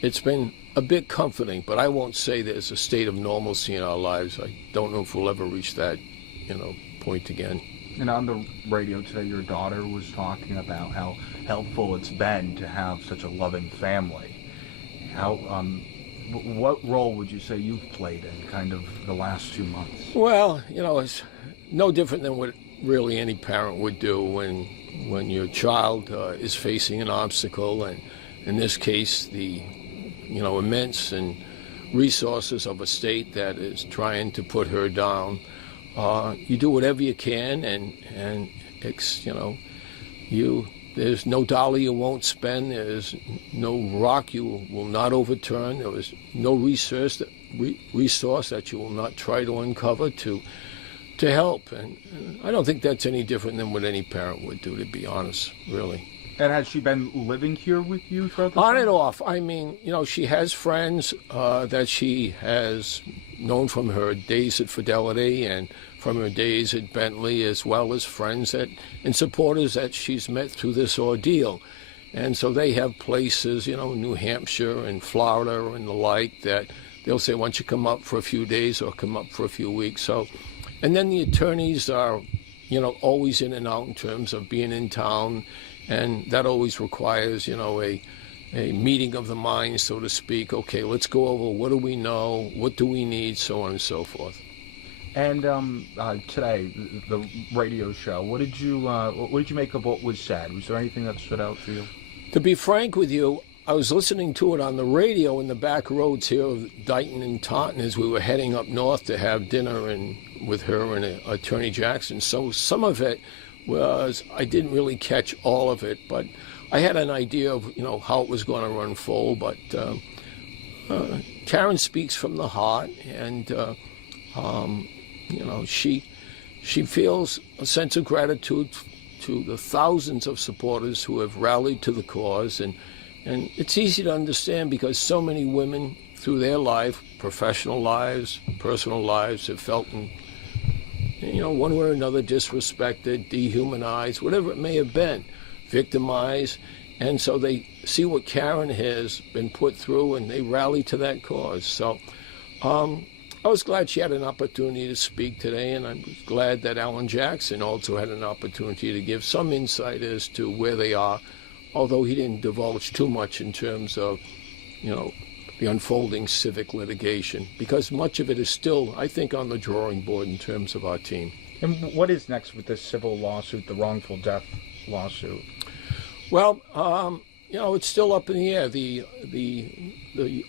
it's been a bit comforting, but I won't say there's a state of normalcy in our lives. I don't know if we'll ever reach that, point again. And on the radio today, your daughter was talking about how helpful it's been to have such a loving family. What role would you say you've played in kind of the last 2 months? Well, it's no different than what really any parent would do when your child is facing an obstacle, and in this case, the immense and resources of a state that is trying to put her down. You do whatever you can, and there's no dollar you won't spend. There's no rock you will not overturn. There is no resource that you will not try to uncover to help. And I don't think that's any different than what any parent would do, to be honest, really. And has she been living here with you throughout the On time? and off. I mean, she has friends that she has known from her days at Fidelity and from her days at Bentley, as well as friends and supporters that she's met through this ordeal. And so they have places, New Hampshire and Florida and the like, that they'll say, why don't you come up for a few days or come up for a few weeks. So, and then the attorneys are, always in and out in terms of being in town. And that always requires, a meeting of the minds, so to speak. Okay, let's go over what do we know, what do we need, so on and so forth. And today, the radio show, what did you make of what was said? Was there anything that stood out for you? To be frank with you, I was listening to it on the radio in the back roads here of Dighton and Taunton as we were heading up north to have dinner with her and Attorney Jackson. So some of it was, I didn't really catch all of it, but I had an idea of, how it was going to unfold. But Karen speaks from the heart, and, she feels a sense of gratitude to the thousands of supporters who have rallied to the cause. And it's easy to understand because so many women through their life, professional lives, personal lives, have felt one way or another disrespected, dehumanized, whatever it may have been, victimized. And so they see what Karen has been put through and they rally to that cause. So I was glad she had an opportunity to speak today, and I was glad that Alan Jackson also had an opportunity to give some insight as to where they are, although he didn't divulge too much in terms of, the unfolding civic litigation, because much of it is still, I think, on the drawing board in terms of our team. And what is next with this civil lawsuit, the wrongful death lawsuit? Well, it's still up in the air. The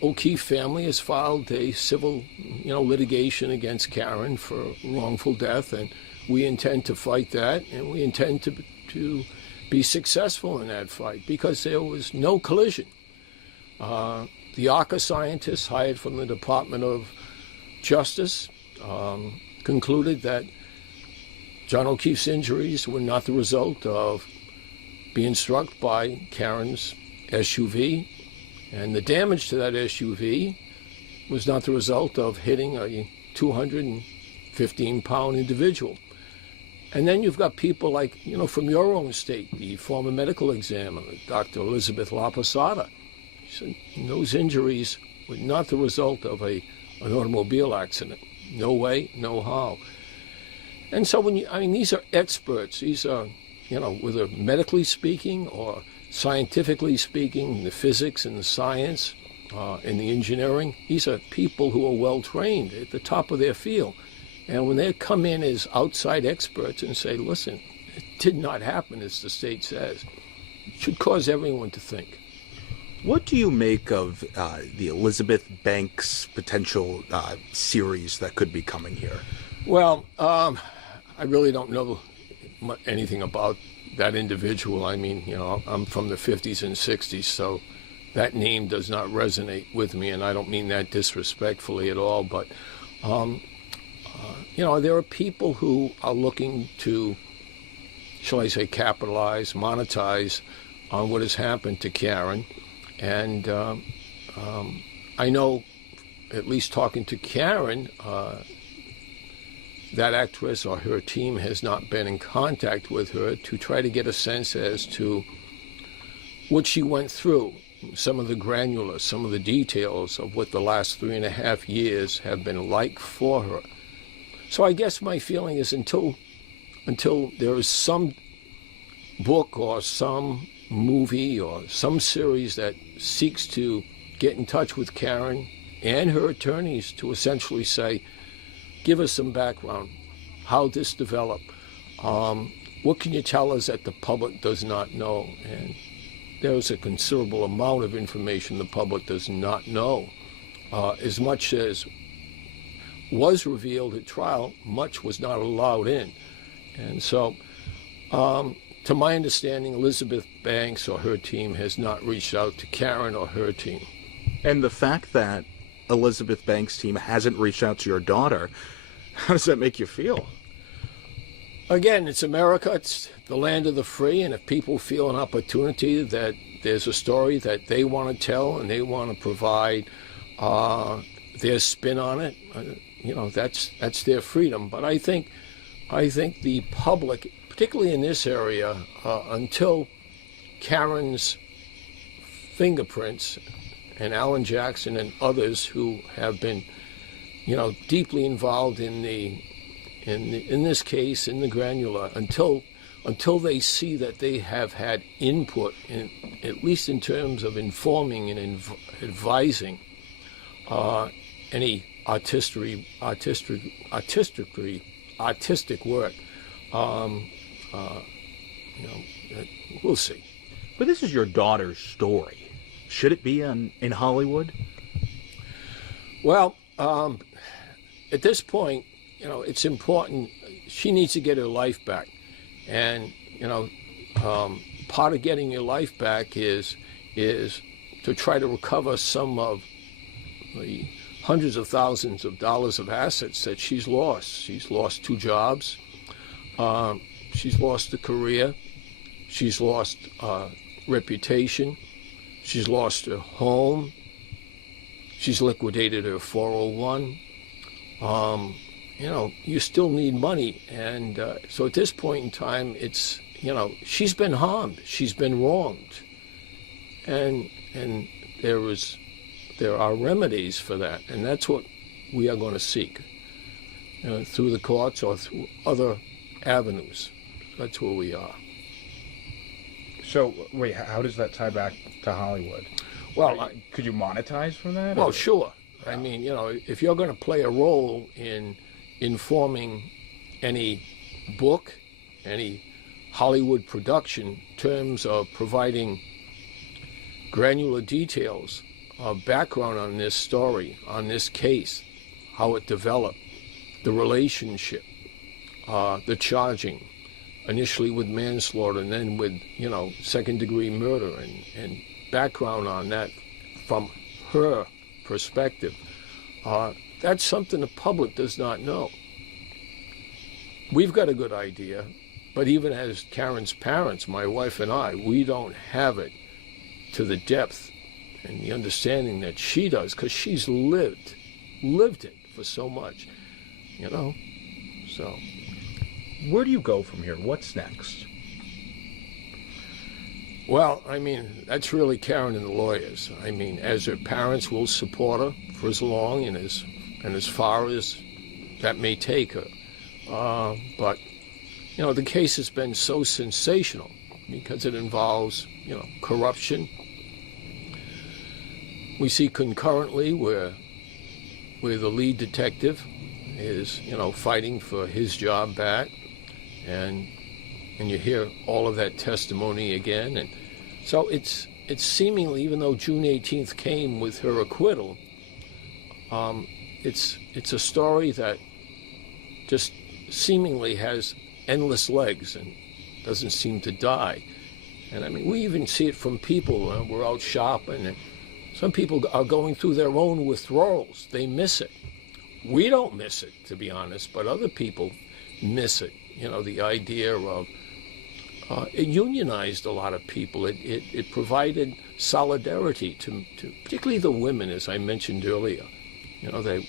O'Keefe family has filed a civil, litigation against Karen for wrongful death, and we intend to fight that, and we intend to be successful in that fight because there was no collision. The ARCA scientists hired from the Department of Justice concluded that John O'Keefe's injuries were not the result of being struck by Karen's SUV, and the damage to that SUV was not the result of hitting a 215-pound individual. And then you've got people like, from your own state, the former medical examiner, Dr. Elizabeth LaPosada. She said those injuries were not the result of an automobile accident. No way, no how. And so these are experts. These are, whether medically speaking or scientifically speaking, the physics and the science and the engineering, these are people who are well trained at the top of their field. And when they come in as outside experts and say, listen, it did not happen as the state says, it should cause everyone to think. What do you make of the Elizabeth Banks potential series that could be coming here? Well, I really don't know anything about that individual. I mean, I'm from the 50s and 60s, so that name does not resonate with me, and I don't mean that disrespectfully at all. But, there are people who are looking to, shall I say, capitalize, monetize on what has happened to Karen. And I know, at least talking to Karen, that actress or her team has not been in contact with her to try to get a sense as to what she went through. some of the granular, some of the details of what the last 3.5 years have been like for her. So I guess my feeling is until there is some book or some movie or some series that seeks to get in touch with Karen and her attorneys to essentially say, give us some background, how this developed, what can you tell us that the public does not know? And there's a considerable amount of information the public does not know. As much as was revealed at trial, much was not allowed in. And so, to my understanding, Elizabeth Banks or her team has not reached out to Karen or her team. And the fact that Elizabeth Banks' team hasn't reached out to your daughter, how does that make you feel? Again, it's America, it's the land of the free, and if people feel an opportunity that there's a story that they want to tell and they want to provide their spin on it, that's their freedom. But I think the public, particularly in this area, until Karen's fingerprints and Alan Jackson and others who have been, deeply involved in this case, in the granular, until they see that they have had input, at least in terms of informing and advising any artistic work, we'll see. But this is your daughter's story. Should it be in Hollywood? Well, at this point, it's important. She needs to get her life back. And, part of getting your life back is to try to recover some of the hundreds of thousands of dollars of assets that she's lost. She's lost 2 jobs. She's lost a career. She's lost reputation. She's lost her home. She's liquidated her 401. You still need money. And so at this point in time, it's, she's been harmed. She's been wronged. And there are remedies for that. And that's what we are going to seek through the courts or through other avenues. That's where we are. So, wait, how does that tie back to Hollywood? Well, could you monetize from that? Well, or? sure. I mean, if you're going to play a role in informing any book, any Hollywood production, in terms of providing granular details, background on this story, on this case, how it developed, the relationship, the charging, initially with manslaughter and then with, second-degree murder and background on that from her perspective. That's something the public does not know. We've got a good idea, but even as Karen's parents, my wife and I, we don't have it to the depth and the understanding that she does, because she's lived it for so much, so. Where do you go from here? What's next? Well, I mean, that's really Karen and the lawyers. I mean, as her parents will support her for as long and as far as that may take her. But, the case has been so sensational because it involves, corruption. We see concurrently where the lead detective is, fighting for his job back, and you hear all of that testimony again, and so it's seemingly, even though June 18th came with her acquittal, it's a story that just seemingly has endless legs and doesn't seem to die. And I mean, we even see it from people. We're out shopping, and some people are going through their own withdrawals. They miss it. We don't miss it, to be honest, but other people miss it. The idea of it unionized a lot of people. It provided solidarity to particularly the women, as I mentioned earlier. They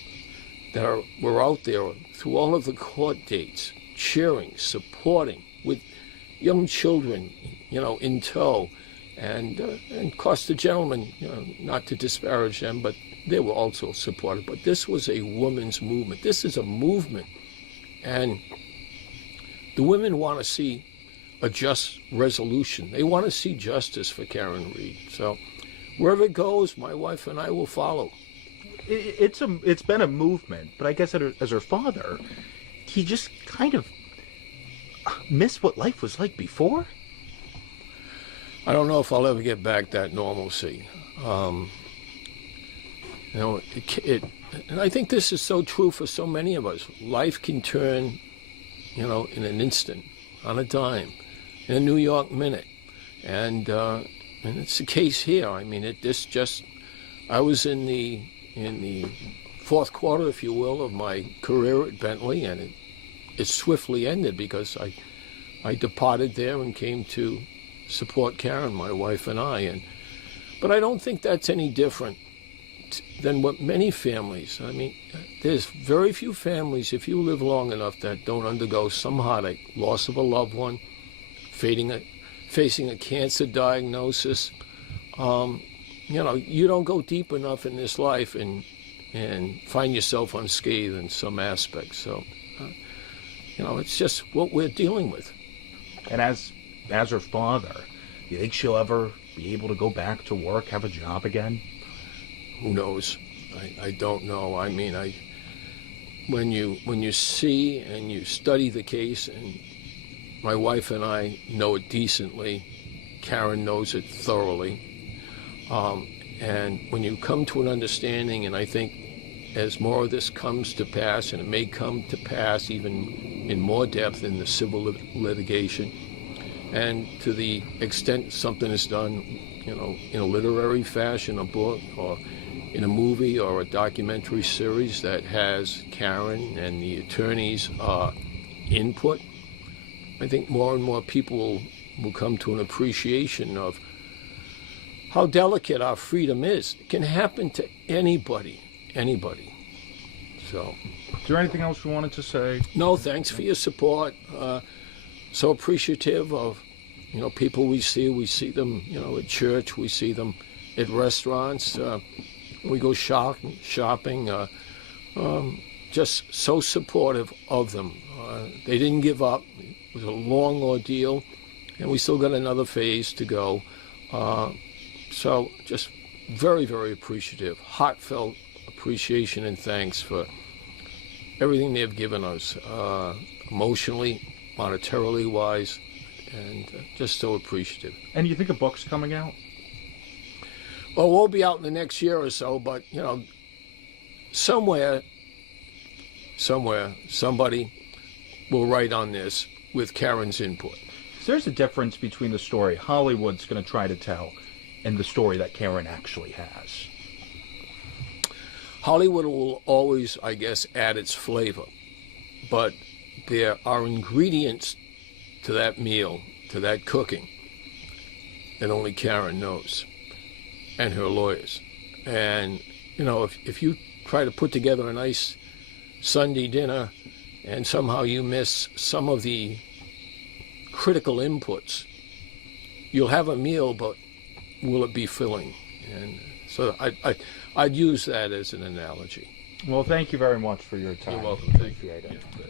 were out there through all of the court dates, cheering, supporting, with young children, in tow, And of course, the gentlemen, not to disparage them, but they were also supportive. But this was a women's movement. This is a movement. And the women want to see a just resolution. They want to see justice for Karen Read. So wherever it goes, my wife and I will follow. It's been a movement, but I guess as her father, he just kind of missed what life was like before. I don't know if I'll ever get back that normalcy. And I think this is so true for so many of us. Life can turn, in an instant, on a dime, in a New York minute, and it's the case here. I mean, I was in the fourth quarter, if you will, of my career at Bentley, and it swiftly ended because I departed there and came to support Karen, my wife and I. But I don't think that's any different than what many families. I mean, there's very few families, if you live long enough, that don't undergo some heartache, loss of a loved one, facing a cancer diagnosis. You don't go deep enough in this life and find yourself unscathed in some aspects. So, it's just what we're dealing with. And as her father, you think she'll ever be able to go back to work, have a job again? Who knows? I don't know. I mean, when you see and you study the case, and my wife and I know it decently, Karen knows it thoroughly, and when you come to an understanding, and I think as more of this comes to pass, and it may come to pass even in more depth in the civil litigation, and to the extent something is done, in a literary fashion, a book, or in a movie or a documentary series that has Karen and the attorneys' input, I think more and more people will come to an appreciation of how delicate our freedom is. It can happen to anybody. So, is there anything else you wanted to say? No, thanks for your support. So appreciative of, people we see them, at church, we see them at restaurants, we go shopping, just so supportive of them. They didn't give up. It was a long ordeal, and we still got another phase to go. So just very, very appreciative, heartfelt appreciation and thanks for everything they've given us, emotionally, monetarily wise, and just so appreciative. And you think a book's coming out? Well, we'll be out in the next year or so, but, somewhere, somebody will write on this with Karen's input. So there's a difference between the story Hollywood's going to try to tell and the story that Karen actually has. Hollywood will always, I guess, add its flavor, but there are ingredients to that meal, to that cooking, that only Karen knows, and her lawyers. And, if you try to put together a nice Sunday dinner and somehow you miss some of the critical inputs, you'll have a meal, but will it be filling? And so I'd use that as an analogy. Well, thank you very much for your time. You're welcome. Thank you. Appreciate it. Yeah.